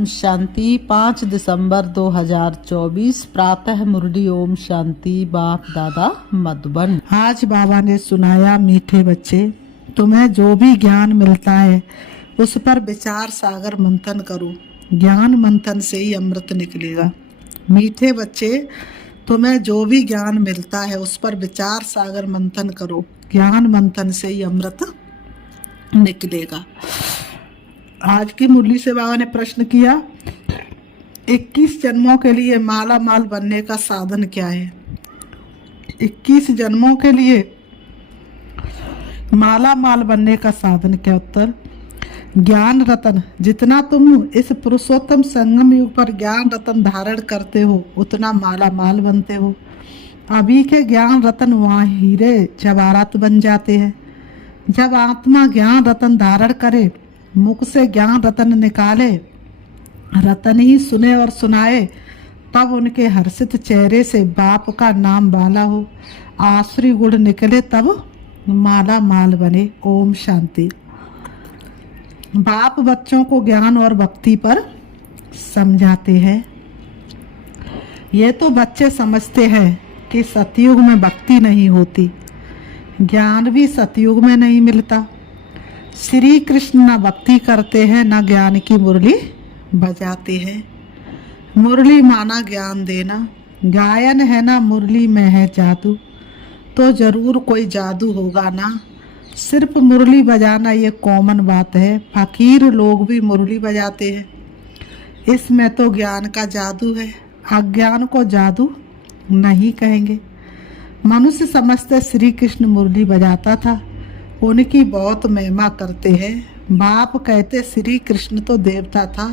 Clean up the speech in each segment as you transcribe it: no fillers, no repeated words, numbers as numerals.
ओम शांति। 5 दिसंबर 2024 प्रातः मुरली ओम शांति। बाप दादा मधुबन। आज बाबा ने सुनाया, मीठे बच्चे, तुम्हें जो भी ज्ञान मिलता है उस पर विचार सागर मंथन करो। ज्ञान मंथन से ही अमृत निकलेगा। मीठे बच्चे, तुम्हें जो भी ज्ञान मिलता है उस पर विचार सागर मंथन करो। ज्ञान मंथन से ही अमृत निकलेगा। आज की मुरली से बाबा ने प्रश्न किया, 21 जन्मों के लिए माला माल बनने का साधन क्या है? 21 जन्मों के लिए माला माल बनने का साधन क्या? उत्तर, ज्ञान रतन। जितना तुम इस पुरुषोत्तम संगम युग पर ज्ञान रतन धारण करते हो उतना माला माल बनते हो। अभी के ज्ञान रतन वहाँ हीरे जवाहरात बन जाते हैं। जब आत्मा ज्ञान रतन धारण करे, मुख से ज्ञान रतन निकाले, रतन ही सुने और सुनाए, तब उनके हर्षित चेहरे से बाप का नाम वाला हो, आसुरी गुण निकले, तब माला माल बने। ओम शांति। बाप बच्चों को ज्ञान और भक्ति पर समझाते हैं। ये तो बच्चे समझते हैं कि सतयुग में भक्ति नहीं होती, ज्ञान भी सतयुग में नहीं मिलता। श्री कृष्ण न भक्ति करते हैं न ज्ञान की मुरली बजाते हैं। मुरली माना ज्ञान देना, गायन है ना मुरली में है जादू, तो जरूर कोई जादू होगा ना। सिर्फ मुरली बजाना ये कॉमन बात है, फकीर लोग भी मुरली बजाते हैं। इसमें तो ज्ञान का जादू है, अज्ञान को जादू नहीं कहेंगे। मनुष्य समझते श्री कृष्ण मुरली बजाता था, उनकी बहुत महिमा करते हैं। बाप कहते श्री कृष्ण तो देवता था,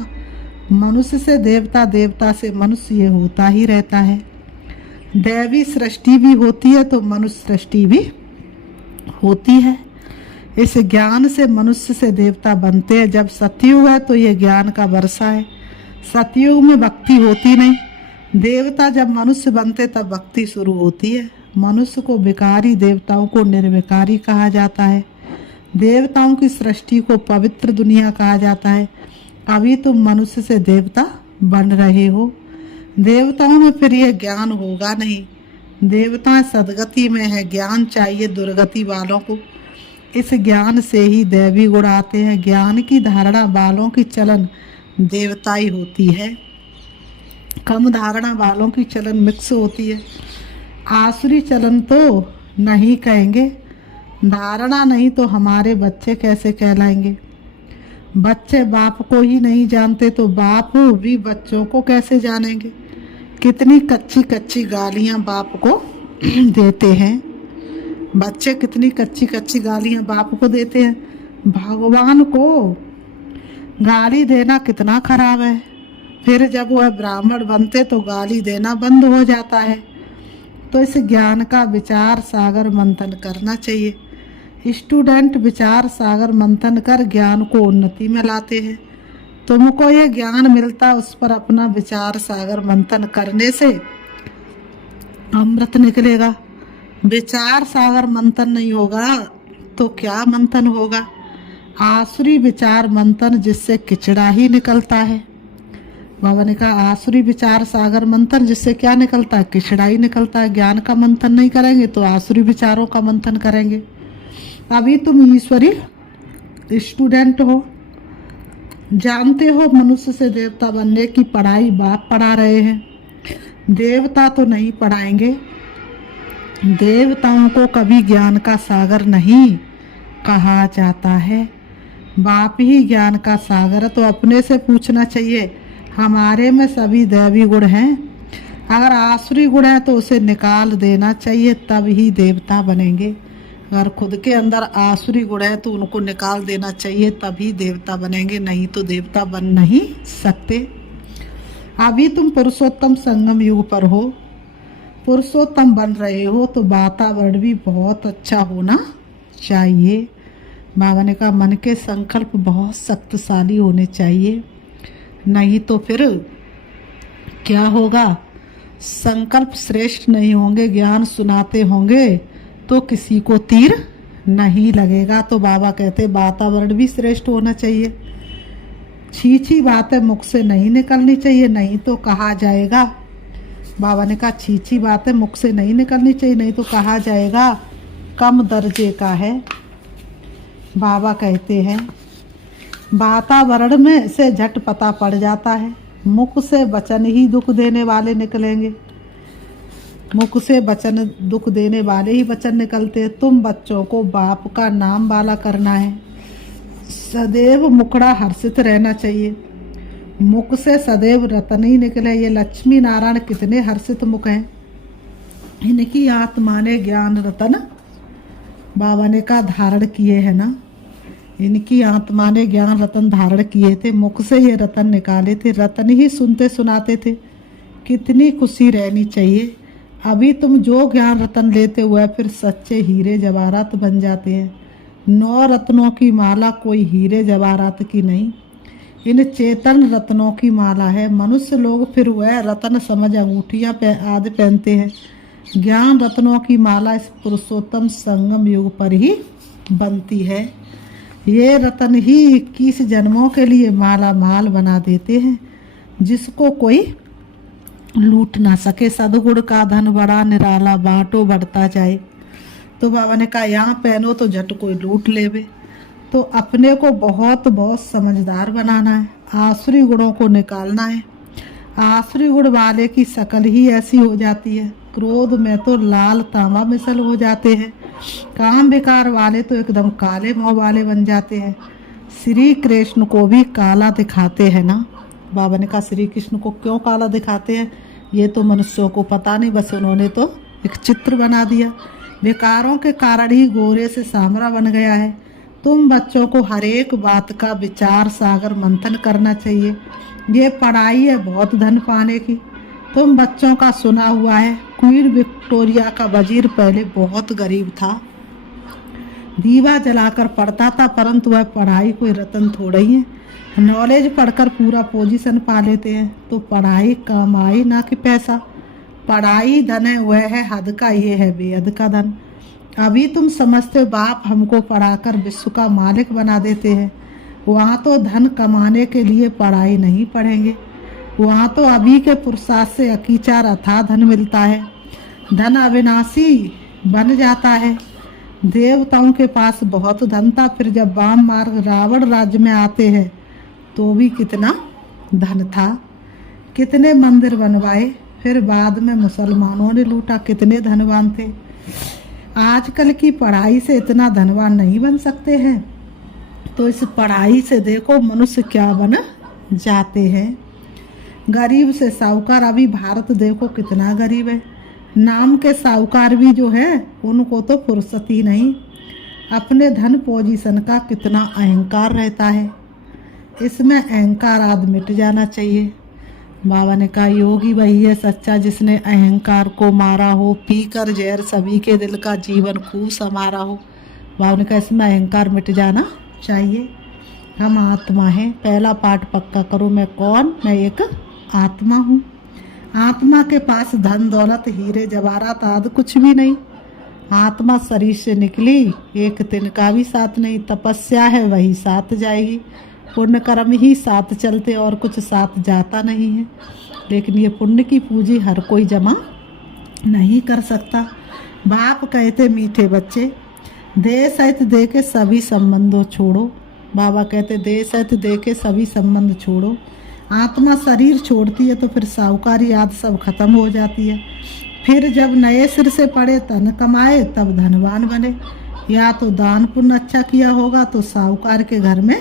मनुष्य से देवता, देवता से मनुष्य, ये होता ही रहता है। दैवी सृष्टि भी होती है तो मनुष्य सृष्टि भी होती है। इस ज्ञान से मनुष्य से देवता बनते हैं। जब सतयुग है तो ये ज्ञान का वर्षा है। सतयुग में भक्ति होती नहीं। देवता जब मनुष्य बनते तब भक्ति शुरू होती है। मनुष्य को विकारी, देवताओं को निर्विकारी कहा जाता है। देवताओं की सृष्टि को पवित्र दुनिया कहा जाता है। अभी तुम मनुष्य से देवता बन रहे हो। देवताओं में फिर यह ज्ञान होगा नहीं। देवता सदगति में है, ज्ञान चाहिए दुर्गति वालों को। इस ज्ञान से ही दैवी गुण आते हैं। ज्ञान की धारणा वालों की चलन देवताई होती है, कम धारणा वालों की चलन मिक्स होती है। आसुरी चलन तो नहीं कहेंगे। धारणा नहीं तो हमारे बच्चे कैसे कहलाएंगे? बच्चे बाप को ही नहीं जानते तो बाप भी बच्चों को कैसे जानेंगे? कितनी कच्ची कच्ची गालियां बाप को देते हैं। बच्चे कितनी कच्ची कच्ची गालियां बाप को देते हैं। भगवान को गाली देना कितना खराब है। फिर जब वह ब्राह्मण बनते तो गाली देना बंद हो जाता है। तो इस ज्ञान का विचार सागर मंथन करना चाहिए। स्टूडेंट विचार सागर मंथन कर ज्ञान को उन्नति में लाते हैं। तुमको ये ज्ञान मिलता, उस पर अपना विचार सागर मंथन करने से अमृत निकलेगा। विचार सागर मंथन नहीं होगा तो क्या मंथन होगा? आसुरी विचार मंथन, जिससे किचड़ा ही निकलता है। बाबा ने कहा आसुरी विचार सागर मंथन, जिससे क्या निकलता है? किचड़ा ही निकलता है। ज्ञान का मंथन नहीं करेंगे तो आसुरी विचारों का मंथन करेंगे। अभी तुम ईश्वरी स्टूडेंट हो, जानते हो मनुष्य से देवता बनने की पढ़ाई बाप पढ़ा रहे हैं। देवता तो नहीं पढ़ाएंगे। देवताओं को कभी ज्ञान का सागर नहीं कहा जाता है। बाप ही ज्ञान का सागर है। तो अपने से पूछना चाहिए, हमारे में सभी दैवी गुण हैं। अगर आसुरी गुण है तो उसे निकाल देना चाहिए, तब ही देवता बनेंगे। अगर खुद के अंदर आसुरी गुण है तो उनको निकाल देना चाहिए, तभी देवता बनेंगे, नहीं तो देवता बन नहीं सकते। अभी तुम पुरुषोत्तम संगम युग पर हो, पुरुषोत्तम बन रहे हो तो वातावरण भी बहुत अच्छा होना चाहिए। बाबा ने कहा मन के संकल्प बहुत शक्तिशाली होने चाहिए, नहीं तो फिर क्या होगा? संकल्प श्रेष्ठ नहीं होंगे, ज्ञान सुनाते होंगे तो किसी को तीर नहीं लगेगा। तो बाबा कहते वातावरण भी श्रेष्ठ होना चाहिए। छीछी बातें मुख से नहीं निकलनी चाहिए, नहीं तो कहा जाएगा। बाबा ने कहा छीछी बातें मुख से नहीं निकलनी चाहिए, नहीं तो कहा जाएगा कम दर्जे का है। बाबा कहते हैं वातावरण में से झट पता पड़ जाता है, मुख से वचन ही दुख देने वाले निकलेंगे, मुख से वचन दुख देने वाले ही वचन निकलते हैं। तुम बच्चों को बाप का नाम वाला करना है, सदैव मुखड़ा हर्षित रहना चाहिए, मुख से सदैव रतन ही निकले। ये लक्ष्मी नारायण कितने हर्षित मुख हैं, इनकी आत्मा ने ज्ञान रतन बाबा ने कहा धारण किए है ना, इनकी आत्मा ने ज्ञान रतन धारण किए थे, मुख से ये रतन निकाले थे, रतन ही सुनते सुनाते थे। कितनी खुशी रहनी चाहिए। अभी तुम जो ज्ञान रतन लेते हुए फिर सच्चे हीरे जवाहरात बन जाते हैं। 9 रत्नों की माला कोई हीरे जवाहरात की नहीं, इन चेतन रत्नों की माला है। मनुष्य लोग फिर वह रत्न समझ अंगूठियाँ आदि पहनते हैं। ज्ञान रत्नों की माला इस पुरुषोत्तम संगम युग पर ही बनती है। ये रत्न ही 21 जन्मों के लिए माला माल बना देते हैं, जिसको कोई लूट ना सके। सदगुण का धन बड़ा निराला, बांटो बढ़ता जाए। तो बाबा ने कहा यहाँ पहनो तो झट कोई लूट लेवे। तो अपने को बहुत बहुत समझदार बनाना है, आसुरी गुणों को निकालना है। आसुरी गुण वाले की शकल ही ऐसी हो जाती है, क्रोध में तो लाल तांबा मिसल हो जाते हैं, काम विकार वाले तो एकदम काले मुंह वाले बन जाते हैं। श्री कृष्ण को भी काला दिखाते हैं ना। बाबा ने कहा श्री कृष्ण को क्यों काला दिखाते हैं ये तो मनुष्यों को पता नहीं, बस उन्होंने तो एक चित्र बना दिया। विकारों के कारण ही गोरे से सामरा बन गया है। तुम बच्चों को हर एक बात का विचार सागर मंथन करना चाहिए। ये पढ़ाई है बहुत धन पाने की। तुम बच्चों का सुना हुआ है क्वीन विक्टोरिया का वजीर पहले बहुत गरीब था, दीवा जलाकर पढ़ता था, परंतु वह पढ़ाई कोई रतन थोड़ा ही है। नॉलेज पढ़कर पूरा पोजीशन पा लेते हैं। तो पढ़ाई कमाई ना कि पैसा, पढ़ाई धन है, वह है हद का, ये है बेहद का धन। अभी तुम समझते बाप हमको पढ़ाकर विश्व का मालिक बना देते हैं, वहाँ तो धन कमाने के लिए पढ़ाई नहीं पढ़ेंगे, वहाँ तो अभी के पुरुषार्थ से अकीचार अथाह धन मिलता है। धन अविनाशी बन जाता है। देवताओं के पास बहुत धन था, फिर जब वाम मार्ग रावण राज्य में आते हैं तो भी कितना धन था, कितने मंदिर बनवाए, फिर बाद में मुसलमानों ने लूटा, कितने धनवान थे। आजकल की पढ़ाई से इतना धनवान नहीं बन सकते हैं। तो इस पढ़ाई से देखो मनुष्य क्या बन जाते हैं। गरीब से साहूकार, अभी भारत देखो कितना गरीब है। नाम के साहूकार भी जो है उनको तो फुर्सत ही नहीं। अपने धन पोजीशन का कितना अहंकार रहता है, इसमें अहंकार आदि मिट जाना चाहिए। बाबा ने कहा योगी वही है सच्चा जिसने अहंकार को मारा हो, पीकर जहर सभी के दिल का जीवन खूब समारा हो। बाबा ने कहा इसमें अहंकार मिट जाना चाहिए। हम आत्मा हैं, पहला पाठ पक्का करो। मैं कौन? मैं एक आत्मा हूँ। आत्मा के पास धन दौलत हीरे जवाहरात आदि कुछ भी नहीं। आत्मा शरीर से निकली, एक दिन का भी साथ नहीं। तपस्या है वही साथ जाएगी, पुण्य कर्म ही साथ चलते और कुछ साथ जाता नहीं है। लेकिन ये पुण्य की पूंजी हर कोई जमा नहीं कर सकता। बाप कहते मीठे बच्चे दे सहित दे के सभी संबंधों छोड़ो। बाबा कहते दे सहित दे के सभी संबंध छोड़ो। आत्मा शरीर छोड़ती है तो फिर साहूकारी आदि सब खत्म हो जाती है। फिर जब नए सिर से पड़े तन कमाए तब धनवान बने। या तो दान पुण्य अच्छा किया होगा तो साहूकार के घर में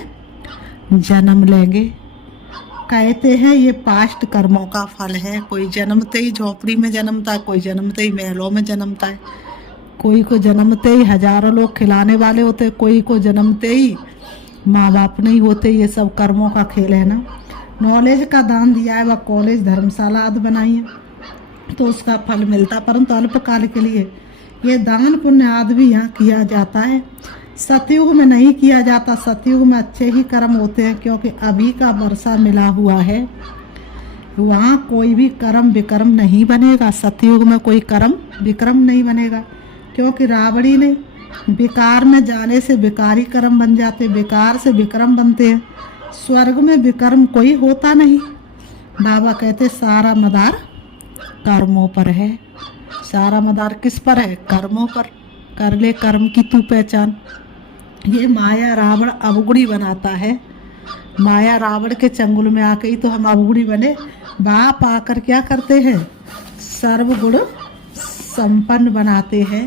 जन्म लेंगे। कहते हैं ये पास्ट कर्मों का फल है। कोई जन्मते ही झोपड़ी में जन्मता है, कोई जन्मते ही महलों में जन्मता है, कोई को जन्मते ही हजारों लोग खिलाने वाले होते, कोई को जन्मते ही माँ बाप नहीं होते। ये सब कर्मों का खेल है ना। नॉलेज का दान दिया है, वह कॉलेज धर्मशाला आदि बनाई है तो उसका फल मिलता, परंतु अल्पकाल के लिए। ये दान पुण्य आदि भी यहाँ किया जाता है, सतयुग में नहीं किया जाता। सतयुग में अच्छे ही कर्म होते हैं, क्योंकि अभी का वर्षा मिला हुआ है, वहाँ कोई भी कर्म विकर्म नहीं बनेगा। सतयुग में कोई कर्म विक्रम नहीं बनेगा, क्योंकि रावणी ने विकार में जाने से विकारी कर्म बन जाते, विकार से विक्रम बनते हैं। स्वर्ग में विकर्म कोई होता नहीं। बाबा कहते सारा मदार कर्मों पर है। सारा मदार किस पर है? कर्मों पर। कर ले कर्म की तू पहचान। ये माया रावण अवगुणी बनाता है। माया रावण के चंगुल में आके ही तो हम अवगुणी बने। बाप आकर क्या करते हैं? सर्वगुण संपन्न बनाते हैं।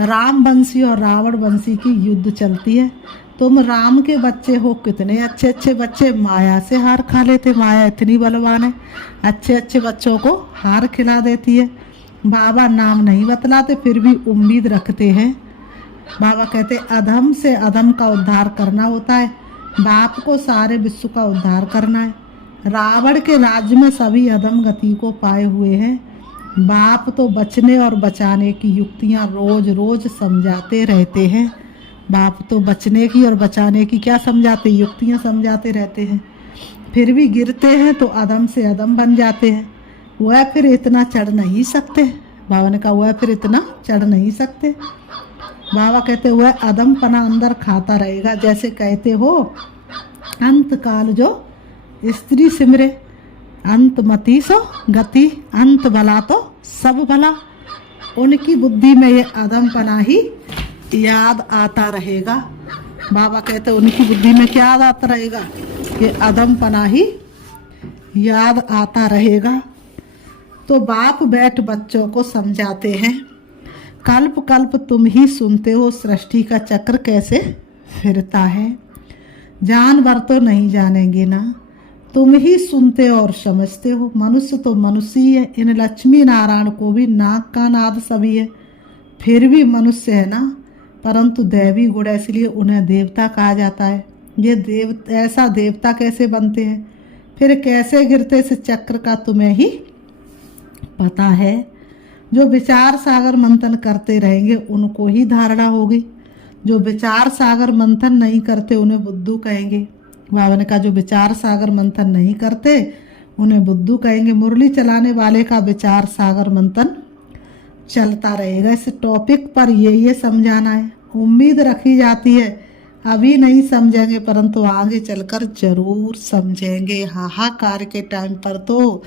राम वंशी और रावण वंशी की युद्ध चलती है। तुम राम के बच्चे हो, कितने अच्छे अच्छे बच्चे माया से हार खा लेते। माया इतनी बलवान है, अच्छे अच्छे बच्चों को हार खिला देती है। बाबा नाम नहीं बतलाते फिर भी उम्मीद रखते हैं। बाबा कहते अधम से अधम का उद्धार करना होता है। बाप को सारे विश्व का उद्धार करना है। रावण के राज्य में सभी अधम गति को पाए हुए हैं। बाप तो बचने और बचाने की युक्तियां रोज रोज समझाते रहते हैं। बाप तो बचने की और बचाने की क्या समझाते? युक्तियां समझाते रहते हैं। फिर भी गिरते हैं तो अधम से अधम बन जाते हैं। वह फिर इतना चढ़ नहीं सकते। बाबा ने कहा वह फिर इतना चढ़ नहीं सकते। बाबा कहते वह अधमपना अंदर खाता रहेगा। जैसे कहते हो अंत काल जो स्त्री सिमरे, अंत मती सो गति, अंत भला तो सब भला। उनकी बुद्धि में ये अधमपना ही याद आता रहेगा। बाबा कहते उनकी बुद्धि में क्या याद आता रहेगा? ये अधमपना ही याद आता रहेगा। तो बाप बैठ बच्चों को समझाते हैं, कल्प कल्प तुम ही सुनते हो सृष्टि का चक्र कैसे फिरता है। जानवर तो नहीं जानेंगे ना, तुम ही सुनते और समझते हो। मनुष्य तो मनुष्य ही है। इन लक्ष्मी नारायण को भी नाक का नाद सभी है, फिर भी मनुष्य है ना। परंतु दैवी गुण है, इसलिए उन्हें देवता कहा जाता है। ये ऐसा देवता कैसे बनते हैं, फिर कैसे गिरते इस चक्र का तुम्हें ही पता है। जो विचार सागर मंथन करते रहेंगे उनको ही धारणा होगी। जो विचार सागर मंथन नहीं करते उन्हें बुद्धू कहेंगे। बाबा ने कहा जो विचार सागर मंथन नहीं करते उन्हें बुद्धू कहेंगे। मुरली चलाने वाले का विचार सागर मंथन चलता रहेगा। इस टॉपिक पर ये समझाना है। उम्मीद रखी जाती है अभी नहीं समझेंगे परंतु आगे चलकर जरूर समझेंगे। हाहाकार के टाइम पर तो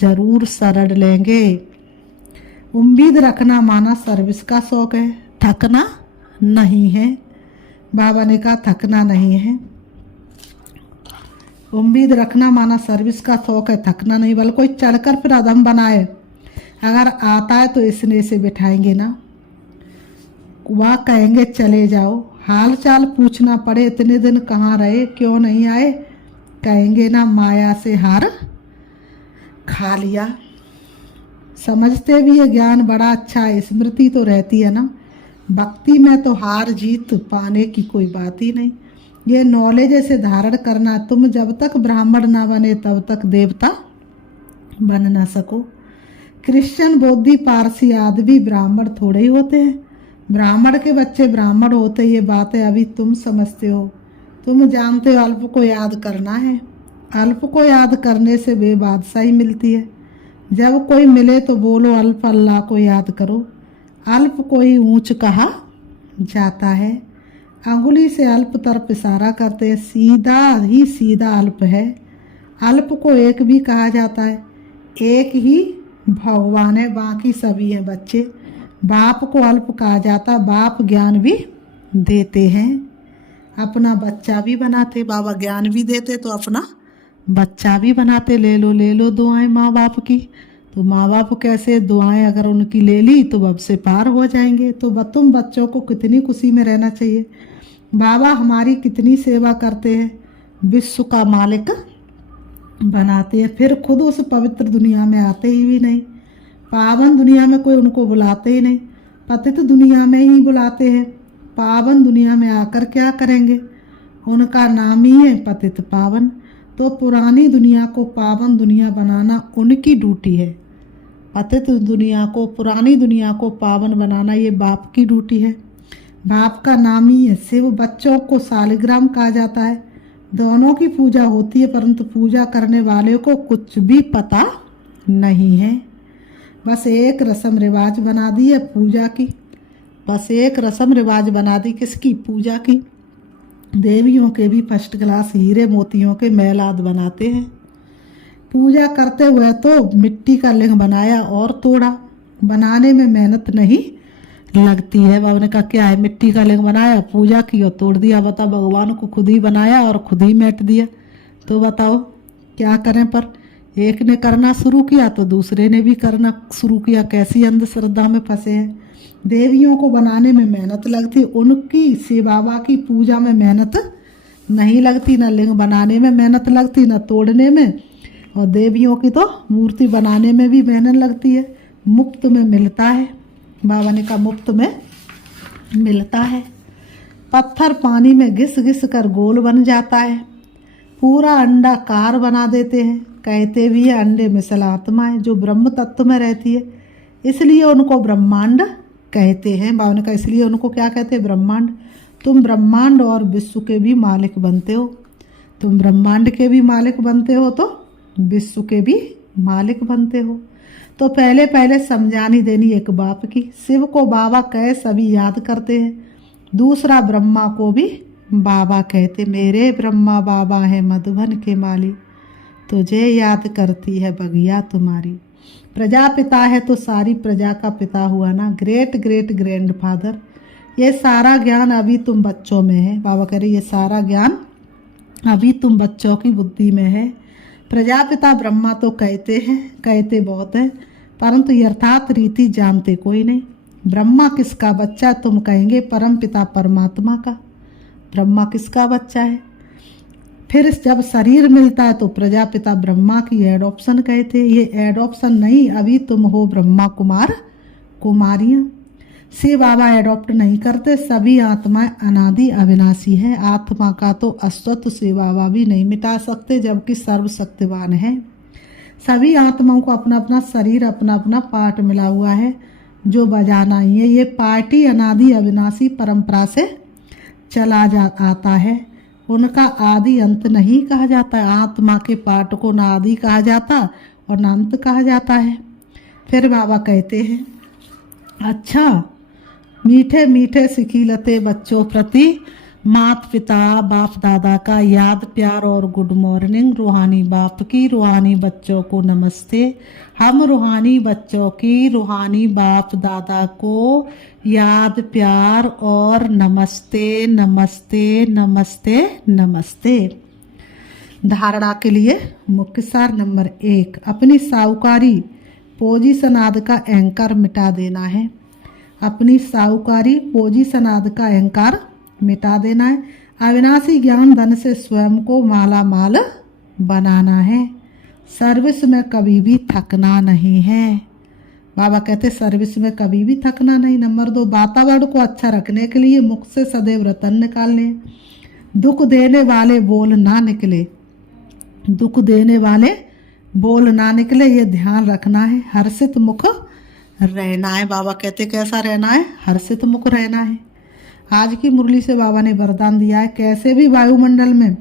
जरूर शरण लेंगे। उम्मीद रखना माना सर्विस का शौक है, थकना नहीं है। बाबा ने कहा थकना नहीं है। उम्मीद रखना माना सर्विस का शौक है, थकना नहीं। बल्कि कोई चढ़कर फिर अधम बनाए, अगर आता है तो इसने से बिठाएंगे ना। वह कहेंगे चले जाओ। हाल चाल पूछना पड़े इतने दिन कहाँ रहे, क्यों नहीं आए, कहेंगे ना माया से हार खा लिया। समझते भी ये ज्ञान बड़ा अच्छा है, स्मृति तो रहती है ना। भक्ति में तो हार जीत पाने की कोई बात ही नहीं। ये नॉलेज ऐसे धारण करना, तुम जब तक ब्राह्मण ना बने तब तक देवता बन ना सको। क्रिश्चियन बौद्धि पारसी आदि भी ब्राह्मण थोड़े ही होते हैं। ब्राह्मण के बच्चे ब्राह्मण होते, ये बातें अभी तुम समझते हो। तुम जानते हो अल्प को याद करना है। अल्प को याद करने से बेबादशाही मिलती है। जब कोई मिले तो बोलो अल्प अल्लाह को याद करो। अल्प को ही ऊंच कहा जाता है। अंगुली से अल्प तरफ इशारा करते हैं, सीधा ही सीधा अल्प है। अल्प को एक भी कहा जाता है। एक ही भगवान है, बाकी सभी हैं बच्चे। बाप को अल्प कहा जाता। बाप ज्ञान भी देते हैं, अपना बच्चा भी बनाते। बाबा ज्ञान भी देते तो अपना बच्चा भी बनाते। ले लो दुआएं माँ बाप की। तो माँ बाप कैसे दुआएं अगर उनकी ले ली तो अब से पार हो जाएंगे। तो तुम बच्चों को कितनी खुशी में रहना चाहिए। बाबा हमारी कितनी सेवा करते हैं, विश्व का मालिक बनाते हैं, फिर खुद उस पवित्र दुनिया में आते ही भी नहीं। पावन दुनिया में कोई उनको बुलाते ही नहीं, पतित दुनिया में ही बुलाते हैं। पावन दुनिया में आकर क्या करेंगे, उनका नाम ही है पतित पावन। तो पुरानी दुनिया को पावन दुनिया बनाना उनकी ड्यूटी है। पतित दुनिया को, पुरानी दुनिया को पावन बनाना ये बाप की ड्यूटी है। बाप का नाम ही है शिव। बच्चों को शालिग्राम कहा जाता है। दोनों की पूजा होती है परंतु पूजा करने वाले को कुछ भी पता नहीं है। बस एक रस्म रिवाज बना दी है पूजा की। बस एक रस्म रिवाज बना दी किसकी, पूजा की। देवियों के भी फर्स्ट क्लास हीरे मोतियों के मैलाद बनाते हैं। पूजा करते हुए तो मिट्टी का लिंग बनाया और तोड़ा, बनाने में मेहनत नहीं लगती है। बाबा ने कहा क्या है, मिट्टी का लिंग बनाया, पूजा की और तोड़ दिया। बताओ, भगवान को खुद ही बनाया और खुद ही मेट दिया, तो बताओ क्या करें। पर एक ने करना शुरू किया तो दूसरे ने भी करना शुरू किया। कैसी अंधश्रद्धा में फंसे हैं। देवियों को बनाने में मेहनत लगती, उनकी शिव बाबा की पूजा में मेहनत नहीं लगती। ना लिंग बनाने में मेहनत लगती, ना तोड़ने में। और देवियों की तो मूर्ति बनाने में भी मेहनत लगती है। मुफ्त में मिलता है, बाबा ने कहा मुफ्त में मिलता है। पत्थर पानी में घिस घिस कर गोल बन जाता है। पूरा अंडा कार बना देते हैं। कहते भी है अंडे में सल आत्मा है जो ब्रह्म तत्व में रहती है, इसलिए उनको ब्रह्मांड कहते हैं। बाबा ने कहा इसलिए उनको क्या कहते हैं, ब्रह्मांड। तुम ब्रह्मांड और विश्व के भी मालिक बनते हो। तुम ब्रह्मांड के भी मालिक बनते हो तो विश्व के भी मालिक बनते हो। तो पहले पहले समझानी देनी एक बाप की। शिव को बाबा कहे सभी याद करते हैं। दूसरा ब्रह्मा को भी बाबा कहते। मेरे ब्रह्मा बाबा है मधुबन के माली, तुझे याद करती है बगिया तुम्हारी। प्रजापिता है तो सारी प्रजा का पिता हुआ ना, ग्रेट ग्रेट ग्रैंडफादर। ये सारा ज्ञान अभी तुम बच्चों में है। बाबा कह रहे ये सारा ज्ञान अभी तुम बच्चों की बुद्धि में है। प्रजापिता ब्रह्मा तो कहते हैं, कहते बहुत है, परंतु यथार्थ रीति जानते कोई नहीं। ब्रह्मा किसका बच्चा, तुम कहेंगे परम पिता परमात्मा का। ब्रह्मा किसका बच्चा है। फिर जब शरीर मिलता है तो प्रजापिता ब्रह्मा की एडॉप्शन कहते हैं। ये एडॉप्शन नहीं, अभी तुम हो ब्रह्मा कुमार कुमारियाँ। शिव बाबा एडॉप्ट नहीं करते। सभी आत्माएं अनादि अविनाशी है। आत्मा का तो अस्तित्व शिव बाबा भी नहीं मिटा सकते, जबकि सर्वशक्तिवान है। सभी आत्माओं को अपना अपना शरीर, अपना अपना पार्ट मिला हुआ है जो बजाना ही है। ये पार्टी अनादि अविनाशी परंपरा से चला आता है। उनका आदि अंत नहीं कहा जाता है। आत्मा के पार्ट को ना आदि कहा जाता और ना अंत कहा जाता है। फिर बाबा कहते हैं अच्छा, मीठे मीठे सिखिलते बच्चों प्रति माता पिता बाप दादा का याद प्यार और गुड मॉर्निंग। रूहानी बाप की रूहानी बच्चों को नमस्ते। हम रूहानी बच्चों की रूहानी बाप दादा को याद प्यार और नमस्ते नमस्ते नमस्ते नमस्ते। धारणा के लिए मुख्य सार नंबर 1, अपनी साहूकारी पोजीशन आदि का अहंकार मिटा देना है। अपनी साहूकारी पोजीशन आदि का अहंकार मिटा देना है। अविनाशी ज्ञान धन से स्वयं को माला माल बनाना है। सर्विस में कभी भी थकना नहीं है। बाबा कहते सर्विस में कभी भी थकना नहीं। नंबर 2, वातावरण को अच्छा रखने के लिए मुख से सदैव रतन निकालने। दुख देने वाले बोल ना निकले। दुख देने वाले बोल ना निकले, ये ध्यान रखना है। हर्षित मुख रहना है। बाबा कहते कैसा रहना है, हर्षित मुख रहना है। आज की मुरली से बाबा ने वरदान दिया है, कैसे भी वायुमंडल में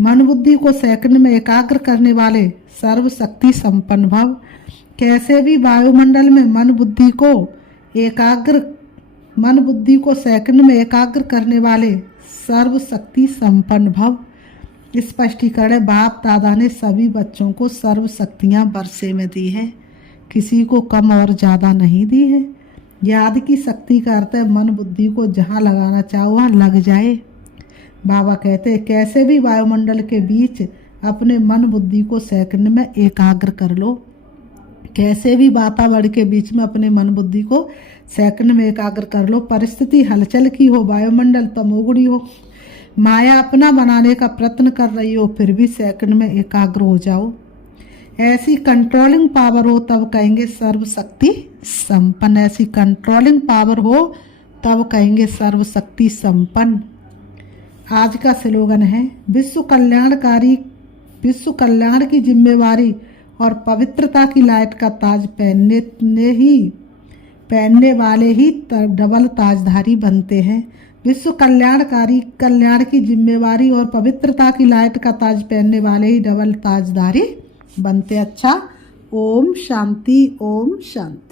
मन बुद्धि को सेकंड में एकाग्र करने वाले सर्वशक्ति संपन्न भव। कैसे भी वायुमंडल में मन बुद्धि को सेकंड में एकाग्र करने वाले सर्वशक्ति संपन्न भव। स्पष्टीकरण, बाप दादा ने सभी बच्चों को सर्व शक्तियाँ बरसे में दी है, किसी को कम और ज़्यादा नहीं दी है। याद की शक्ति का अर्थ है मन बुद्धि को जहाँ लगाना चाहो वहाँ लग जाए। बाबा कहते हैं कैसे भी वायुमंडल के बीच अपने मन बुद्धि को सेकंड में एकाग्र कर लो। कैसे भी वातावरण के बीच में अपने मन बुद्धि को सेकंड में एकाग्र कर लो। परिस्थिति हलचल की हो, वायुमंडल तमोगुणी हो, माया अपना बनाने का प्रयत्न कर रही हो, फिर भी सेकंड में एकाग्र हो जाओ। ऐसी कंट्रोलिंग पावर हो तब कहेंगे सर्वशक्ति संपन्न। ऐसी कंट्रोलिंग पावर हो तब कहेंगे सर्वशक्ति संपन्न। आज का स्लोगन है विश्व कल्याण की जिम्मेवारी और पवित्रता की लाइट का ताज पहनने वाले ही डबल ताजधारी बनते हैं। विश्व कल्याण की जिम्मेवारी और पवित्रता की लाइट का ताज पहनने वाले ही डबल ताजधारी बनते। अच्छा, ओम शांति, ओम शांति।